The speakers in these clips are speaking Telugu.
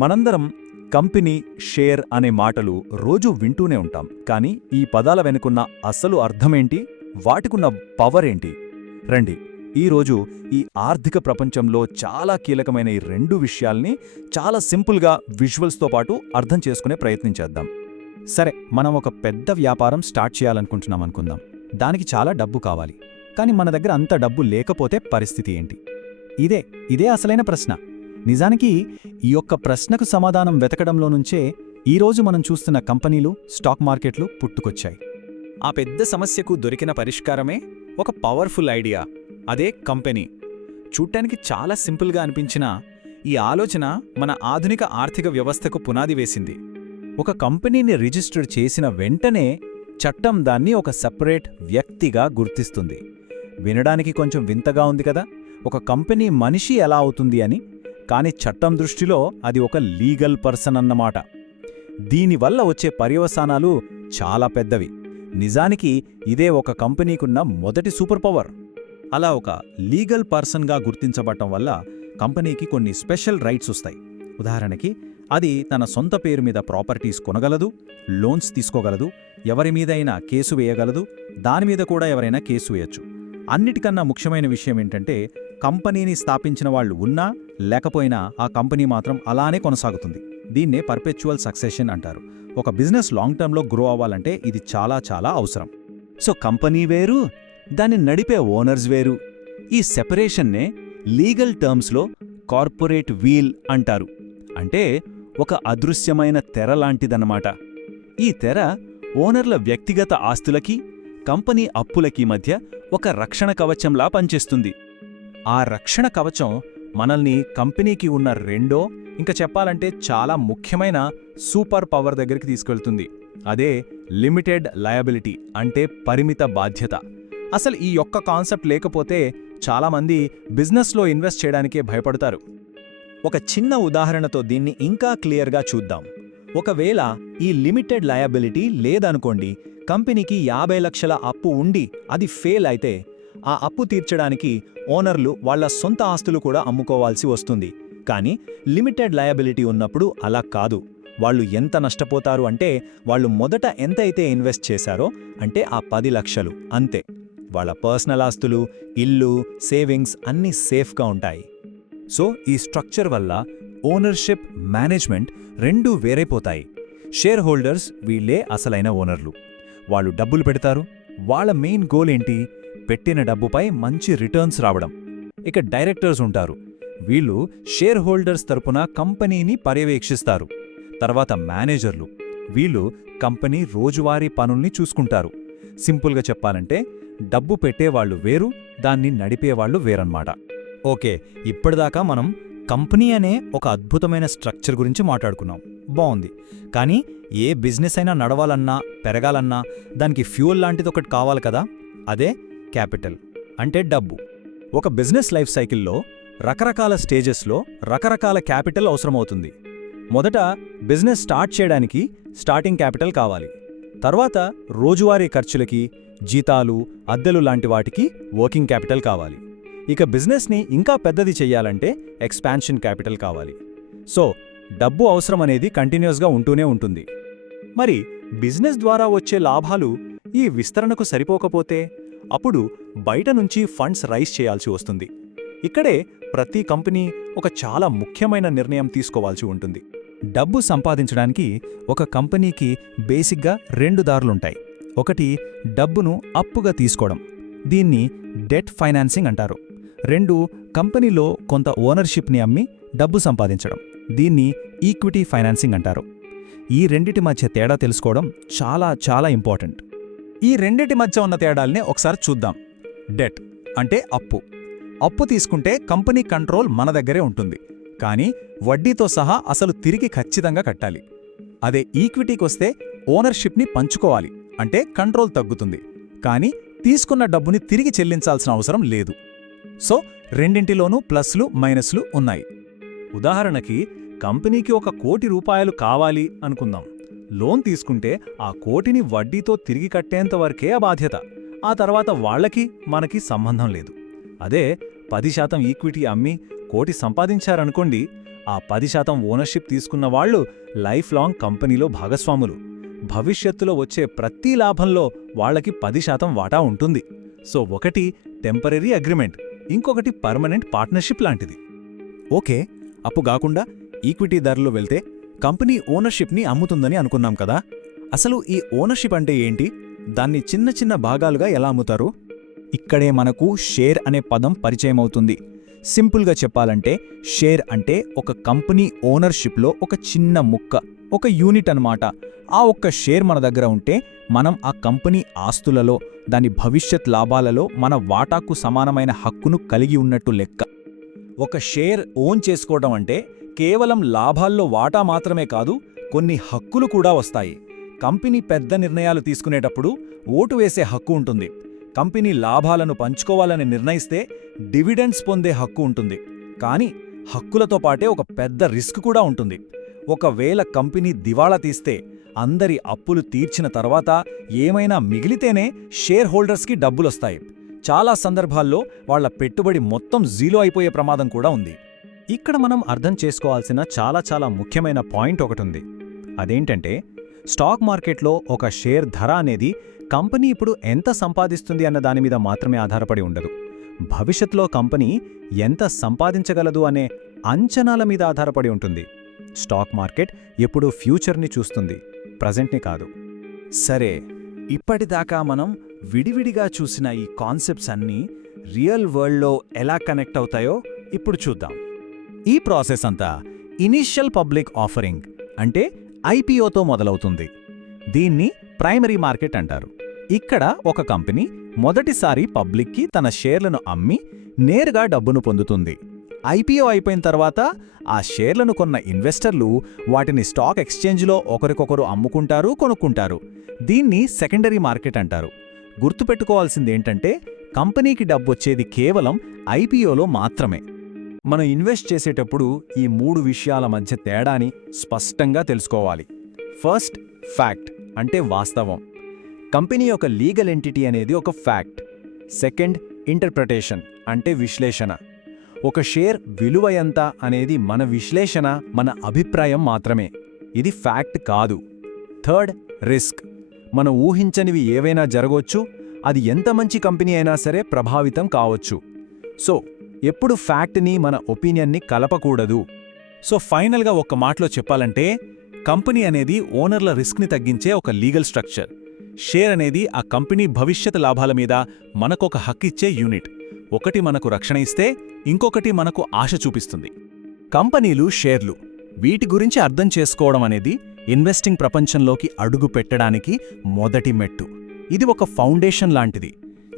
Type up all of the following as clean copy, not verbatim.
మనందరం కంపెనీ, షేర్ అనే మాటలు రోజూ వింటూనే ఉంటాం. కానీ ఈ పదాల వెనుకున్న అసలు అర్థమేంటి, వాటికున్న పవర్ ఏంటి? రండి, ఈరోజు ఈ ఆర్థిక ప్రపంచంలో చాలా కీలకమైన ఈ రెండు విషయాల్ని చాలా సింపుల్గా విజువల్స్తో పాటు అర్థం చేసుకునే ప్రయత్నం చేద్దాం. సరే, మనం ఒక పెద్ద వ్యాపారం స్టార్ట్ చేయాలనుకుంటున్నాం అనుకుందాం. దానికి చాలా డబ్బు కావాలి. కానీ మన దగ్గర అంత డబ్బు లేకపోతే పరిస్థితి ఏంటి? ఇదే అసలైన ప్రశ్న. నిజానికి ఈ యొక్క ప్రశ్నకు సమాధానం వెతకడంలో నుంచే ఈరోజు మనం చూస్తున్న కంపెనీలు, స్టాక్ మార్కెట్లు పుట్టుకొచ్చాయి. ఆ పెద్ద సమస్యకు దొరికిన పరిష్కారమే ఒక పవర్ఫుల్ ఐడియా, అదే కంపెనీ. చూడ్డానికి చాలా సింపుల్గా అనిపించినా ఈ ఆలోచన మన ఆధునిక ఆర్థిక వ్యవస్థకు పునాది వేసింది. ఒక కంపెనీని రిజిస్టర్ చేసిన వెంటనే చట్టం దాన్ని ఒక సెపరేట్ వ్యక్తిగా గుర్తిస్తుంది. వినడానికి కొంచెం వింతగా ఉంది కదా, ఒక కంపెనీ మనిషి ఎలా అవుతుంది అని. కానీ చట్టం దృష్టిలో అది ఒక లీగల్ పర్సన్ అన్నమాట. దీనివల్ల వచ్చే పర్యవసానాలు చాలా పెద్దవి. నిజానికి ఇదే ఒక కంపెనీకున్న మొదటి సూపర్ పవర్. అలా ఒక లీగల్ పర్సన్గా గుర్తించబడటం వల్ల కంపెనీకి కొన్ని స్పెషల్ రైట్స్ వస్తాయి. ఉదాహరణకి, అది తన సొంత పేరు మీద ప్రాపర్టీస్ కొనగలదు, లోన్స్ తీసుకోగలదు, ఎవరి మీదైనా కేసు వేయగలదు, దానిమీద కూడా ఎవరైనా కేసు వేయచ్చు. అన్నిటికన్నా ముఖ్యమైన విషయం ఏంటంటే, కంపెనీని స్థాపించిన వాళ్ళు ఉన్నా లేకపోయినా ఆ కంపెనీ మాత్రం అలానే కొనసాగుతుంది. దీన్నే పర్పెచువల్ సక్సెషన్ అంటారు. ఒక బిజినెస్ లాంగ్ టర్మ్లో గ్రో అవ్వాలంటే ఇది చాలా చాలా అవసరం. సో కంపెనీ వేరు, దాన్ని నడిపే ఓనర్స్ వేరు. ఈ సెపరేషన్నే లీగల్ టర్మ్స్లో కార్పొరేట్ వీల్ అంటారు. అంటే ఒక అదృశ్యమైన తెర లాంటిదన్నమాట. ఈ తెర ఓనర్ల వ్యక్తిగత ఆస్తులకి, కంపెనీ అప్పులకి మధ్య ఒక రక్షణ కవచంలా పనిచేస్తుంది. ఆ రక్షణ కవచం మనల్ని కంపెనీకి ఉన్న రెండో, ఇంకా చెప్పాలంటే చాలా ముఖ్యమైన సూపర్ పవర్ దగ్గరికి తీసుకెళ్తుంది. అదే లిమిటెడ్ లయబిలిటీ, అంటే పరిమిత బాధ్యత. అసలు ఈ యొక్క కాన్సెప్ట్ లేకపోతే చాలామంది బిజినెస్లో ఇన్వెస్ట్ చేయడానికే భయపడతారు. ఒక చిన్న ఉదాహరణతో దీన్ని ఇంకా క్లియర్గా చూద్దాం. ఒకవేళ ఈ లిమిటెడ్ లయబిలిటీ లేదనుకోండి, కంపెనీకి 50 లక్షల అప్పు ఉండి అది ఫెయిల్ అయితే ఆ అప్పు తీర్చడానికి ఓనర్లు వాళ్ల సొంత ఆస్తులు కూడా అమ్ముకోవాల్సి వస్తుంది. కానీ లిమిటెడ్ లయబిలిటీ ఉన్నప్పుడు అలా కాదు. వాళ్ళు ఎంత నష్టపోతారు అంటే, వాళ్ళు మొదట ఎంతైతే ఇన్వెస్ట్ చేశారో, అంటే ఆ 10 లక్షలు అంతే. వాళ్ళ పర్సనల్ ఆస్తులు, ఇల్లు, సేవింగ్స్ అన్నీ సేఫ్గా ఉంటాయి. సో ఈ స్ట్రక్చర్ వల్ల ఓనర్షిప్, మేనేజ్మెంట్ రెండూ వేరైపోతాయి. షేర్ హోల్డర్స్ వీళ్లే అసలైన ఓనర్లు. వాళ్ళు డబ్బులు పెడతారు. వాళ్ళ మెయిన్ గోల్ ఏంటి? పెట్టిన డబ్బుపై మంచి రిటర్న్స్ రావడం. ఇక డైరెక్టర్స్ ఉంటారు. వీళ్ళు షేర్ హోల్డర్స్ తరపున కంపెనీని పర్యవేక్షిస్తారు. తర్వాత మేనేజర్లు. వీళ్ళు కంపెనీ రోజువారీ పనుల్ని చూసుకుంటారు. సింపుల్గా చెప్పాలంటే, డబ్బు పెట్టేవాళ్లు వేరు, దాన్ని నడిపేవాళ్లు వేరన్నమాట. ఓకే, ఇప్పటిదాకా మనం కంపెనీ అనే ఒక అద్భుతమైన స్ట్రక్చర్ గురించి మాట్లాడుకున్నాం. బావుంది. కానీ ఏ బిజినెస్ అయినా నడవాలన్నా, పెరగాలన్నా దానికి ఫ్యూయల్ లాంటిది ఒకటి కావాలి కదా. అదే క్యాపిటల్, అంటే డబ్బు. ఒక బిజినెస్ లైఫ్ సైకిల్లో రకరకాల స్టేజెస్లో రకరకాల క్యాపిటల్ అవసరమవుతుంది. మొదట బిజినెస్ స్టార్ట్ చేయడానికి స్టార్టింగ్ క్యాపిటల్ కావాలి. తర్వాత రోజువారీ ఖర్చులకి, జీతాలు, అద్దెలు లాంటి వాటికి వర్కింగ్ క్యాపిటల్ కావాలి. ఇక బిజినెస్ని ఇంకా పెద్దది చెయ్యాలంటే ఎక్స్పాన్షన్ క్యాపిటల్ కావాలి. సో డబ్బు అవసరం అనేది కంటిన్యూస్గా ఉంటూనే ఉంటుంది. మరి బిజినెస్ ద్వారా వచ్చే లాభాలు ఈ విస్తరణకు సరిపోకపోతే అప్పుడు బయట నుంచి ఫండ్స్ రైజ్ చేయాల్సి వస్తుంది. ఇక్కడే ప్రతి కంపెనీ ఒక చాలా ముఖ్యమైన నిర్ణయం తీసుకోవాల్సి ఉంటుంది. డబ్బు సంపాదించడానికి ఒక కంపెనీకి బేసిక్గా 2 దారులుంటాయి. ఒకటి, డబ్బును అప్పుగా తీసుకోవడం. దీన్ని డెట్ ఫైనాన్సింగ్ అంటారు. 2, కంపెనీలో కొంత ఓనర్షిప్ని అమ్మి డబ్బు సంపాదించడం. దీన్ని ఈక్విటీ ఫైనాన్సింగ్ అంటారు. ఈ రెండిటి మధ్య తేడా తెలుసుకోవడం చాలా చాలా ఇంపార్టెంట్. ఈ రెండిటి మధ్య ఉన్న తేడాల్ని ఒకసారి చూద్దాం. డెట్ అంటే అప్పు. అప్పు తీసుకుంటే కంపెనీ కంట్రోల్ మన దగ్గరే ఉంటుంది. కానీ వడ్డీతో సహా అసలు తిరిగి ఖచ్చితంగా కట్టాలి. అదే ఈక్విటీకొస్తే ఓనర్షిప్ని పంచుకోవాలి, అంటే కంట్రోల్ తగ్గుతుంది. కానీ తీసుకున్న డబ్బుని తిరిగి చెల్లించాల్సిన అవసరం లేదు. సో రెండింటిలోనూ ప్లస్లు, మైనస్లు ఉన్నాయి. ఉదాహరణకి, కంపెనీకి 1 కోటి రూపాయలు కావాలి అనుకుందాం. లోన్ తీసుకుంటే ఆ కోటిని వడ్డీతో తిరిగి కట్టేంతవరకే ఆ బాధ్యత. ఆ తర్వాత వాళ్లకి మనకి సంబంధం లేదు. అదే 10% ఈక్విటీ అమ్మి కోటి సంపాదించారనుకోండి, ఆ 10% ఓనర్షిప్ తీసుకున్న వాళ్ళు లైఫ్ లాంగ్ కంపెనీలో భాగస్వాములు. భవిష్యత్తులో వచ్చే ప్రతి లాభంలో వాళ్ళకి 10% వాటా ఉంటుంది. సో ఒకటి టెంపరరీ అగ్రిమెంట్, ఇంకొకటి పర్మనెంట్ పార్ట్నర్షిప్ లాంటిది. ఓకే, అప్పు కాకుండా ఈక్విటీ ధరలో వెళ్తే కంపెనీ ఓనర్షిప్ని అమ్ముతుందని అనుకున్నాం కదా. అసలు ఈ ఓనర్షిప్ అంటే ఏంటి? దాన్ని చిన్న చిన్న భాగాలుగా ఎలా అమ్ముతారు? ఇక్కడే మనకు షేర్ అనే పదం పరిచయమవుతుంది. సింపుల్గా చెప్పాలంటే షేర్ అంటే ఒక కంపెనీ ఓనర్షిప్లో ఒక చిన్న ముక్క, ఒక యూనిట్ అన్నమాట. ఆ ఒక్క షేర్ మన దగ్గర ఉంటే మనం ఆ కంపెనీ ఆస్తులలో, దాని భవిష్యత్ లాభాలలో మన వాటాకు సమానమైన హక్కును కలిగి ఉన్నట్టు లెక్క. ఒక షేర్ ఓన్ చేసుకోవడం అంటే కేవలం లాభాల్లో వాటా మాత్రమే కాదు, కొన్ని హక్కులు కూడా వస్తాయి. కంపెనీ పెద్ద నిర్ణయాలు తీసుకునేటప్పుడు ఓటు వేసే హక్కు ఉంటుంది. కంపెనీ లాభాలను పంచుకోవాలని నిర్ణయిస్తే డివిడెండ్స్ పొందే హక్కు ఉంటుంది. కానీ హక్కులతో పాటే ఒక పెద్ద రిస్క్ కూడా ఉంటుంది. ఒకవేళ కంపెనీ దివాళా తీస్తే, అందరి అప్పులు తీర్చిన తర్వాత ఏమైనా మిగిలితేనే షేర్ హోల్డర్స్కి డబ్బులొస్తాయి. చాలా సందర్భాల్లో వాళ్ల పెట్టుబడి మొత్తం జీరో అయిపోయే ప్రమాదం కూడా ఉంది. ఇక్కడ మనం అర్థం చేసుకోవాల్సిన చాలా ముఖ్యమైన పాయింట్ ఒకటుంది. అదేంటంటే స్టాక్ మార్కెట్లో ఒక షేర్ ధర అనేది కంపెనీ ఇప్పుడు ఎంత సంపాదిస్తుంది అన్న దానిమీద మాత్రమే ఆధారపడి ఉండదు. భవిష్యత్తులో కంపెనీ ఎంత సంపాదించగలదు అనే అంచనాల మీద ఆధారపడి ఉంటుంది. స్టాక్ మార్కెట్ ఎప్పుడూ ఫ్యూచర్ని చూస్తుంది, ప్రజెంట్ని కాదు. సరే, ఇప్పటిదాకా మనం విడివిడిగా చూసిన ఈ కాన్సెప్ట్స్ అన్నీ రియల్ వరల్డ్లో ఎలా కనెక్ట్ అవుతాయో ఇప్పుడు చూద్దాం. ఈ ప్రాసెస్ అంతా ఇనీషియల్ పబ్లిక్ ఆఫరింగ్ అంటే ఐపీఓతో మొదలవుతుంది. దీన్ని ప్రైమరీ మార్కెట్ అంటారు. ఇక్కడ ఒక కంపెనీ మొదటిసారి పబ్లిక్కి తన షేర్లను అమ్మి నేరుగా డబ్బును పొందుతుంది. ఐపీఓ అయిపోయిన తర్వాత ఆ షేర్లను కొన్న ఇన్వెస్టర్లు వాటిని స్టాక్ ఎక్స్చేంజ్లో ఒకరికొకరు అమ్ముకుంటారు, కొనుక్కుంటారు. దీన్ని సెకండరీ మార్కెట్ అంటారు. గుర్తుపెట్టుకోవాల్సిందేంటంటే కంపెనీకి డబ్బొచ్చేది కేవలం ఐపీఓలో మాత్రమే. మనం ఇన్వెస్ట్ చేసేటప్పుడు ఈ 3 విషయాల మధ్య తేడాని స్పష్టంగా తెలుసుకోవాలి. ఫస్ట్, ఫ్యాక్ట్ అంటే వాస్తవం. కంపెనీ యొక్క లీగల్ ఎంటిటీ అనేది ఒక ఫ్యాక్ట్. సెకండ్, ఇంటర్ప్రిటేషన్ అంటే విశ్లేషణ. ఒక షేర్ విలువ ఎంత అనేది మన విశ్లేషణ, మన అభిప్రాయం మాత్రమే. ఇది ఫ్యాక్ట్ కాదు. Third, risk. మనం ఊహించనివి ఏవైనా జరగొచ్చు. అది ఎంత మంచి కంపెనీ అయినా సరే ప్రభావితం కావచ్చు. సో ఎప్పుడు ఫ్యాక్ట్ని మన ఒపీనియన్ని కలపకూడదు. సో ఫైనల్గా ఒక్క మాటలో చెప్పాలంటే కంపెనీ అనేది ఓనర్ల రిస్క్ని తగ్గించే ఒక లీగల్ స్ట్రక్చర్. షేర్ అనేది ఆ కంపెనీ భవిష్యత్ లాభాల మీద మనకొక హక్కిచ్చే యూనిట్. ఒకటి మనకు రక్షణ ఇస్తే, ఇంకొకటి మనకు ఆశ చూపిస్తుంది. కంపెనీలు, షేర్లు, వీటి గురించి అర్థం చేసుకోవడం అనేది ఇన్వెస్టింగ్ ప్రపంచంలోకి అడుగు పెట్టడానికి మొదటి మెట్టు. ఇది ఒక ఫౌండేషన్ లాంటిది.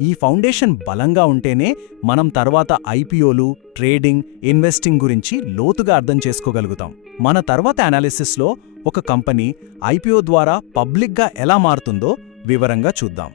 ఈ ఫౌండేషన్ బలంగా ఉంటేనే మనం తర్వాత ఐపీఓలు, ట్రేడింగ్, ఇన్వెస్టింగ్ గురించి లోతుగా అర్థం చేసుకోగలుగుతాం. మన తర్వాత అనాలిసిస్లో ఒక కంపెనీ ఐపీఓ ద్వారా పబ్లిక్గా ఎలా మారుతుందో వివరంగా చూద్దాం.